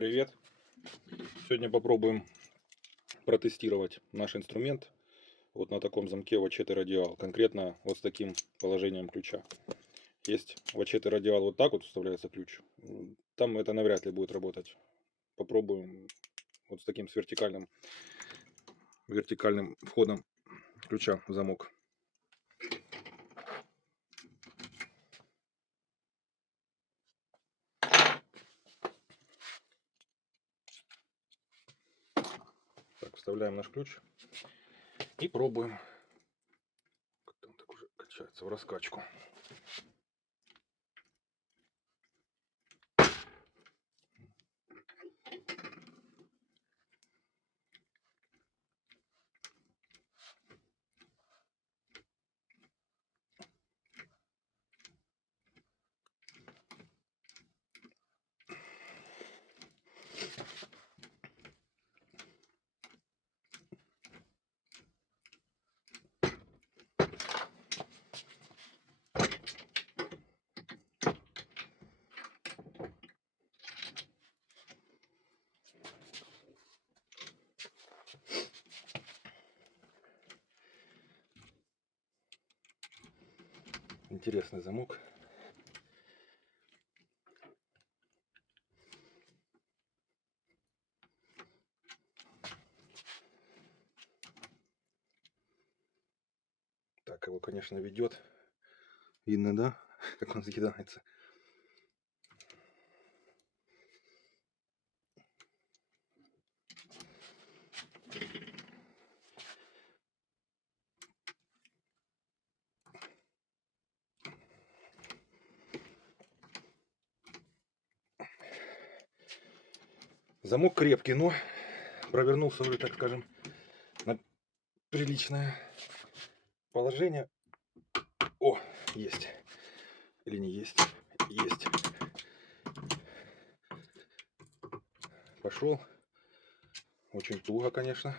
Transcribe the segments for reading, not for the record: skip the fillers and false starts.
Привет! Сегодня попробуем протестировать наш инструмент вот на таком замке Вачете Радиал, конкретно вот с таким положением ключа. Есть Вачете Радиал, вот так вот вставляется ключ. Там это навряд ли будет работать. Попробуем вот с таким с вертикальным входом ключа в замок. Так, вставляем наш ключ и пробуем. Как-то он так уже качается в раскачку. Интересный замок. Так, его, конечно, ведет. Видно, да? Как он съедается. Замок крепкий, но провернулся уже, так скажем, на приличное положение. О, есть. Или не есть? Есть. Пошел. Очень туго, конечно.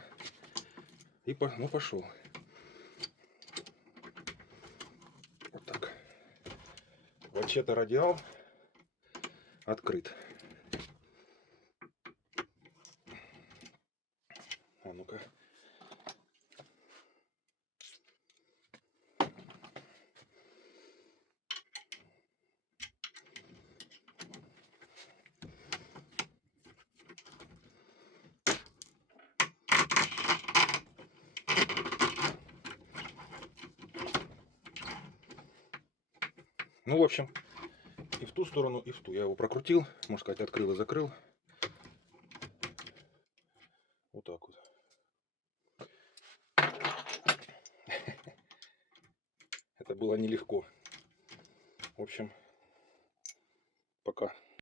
И ну, пошел. Вот так. Вачете Радиал открыт. А ну-ка. Ну, в общем, и в ту сторону, и в ту. Я его прокрутил, можно сказать, открыл и закрыл. Вот так вот. Это было нелегко. В общем, пока.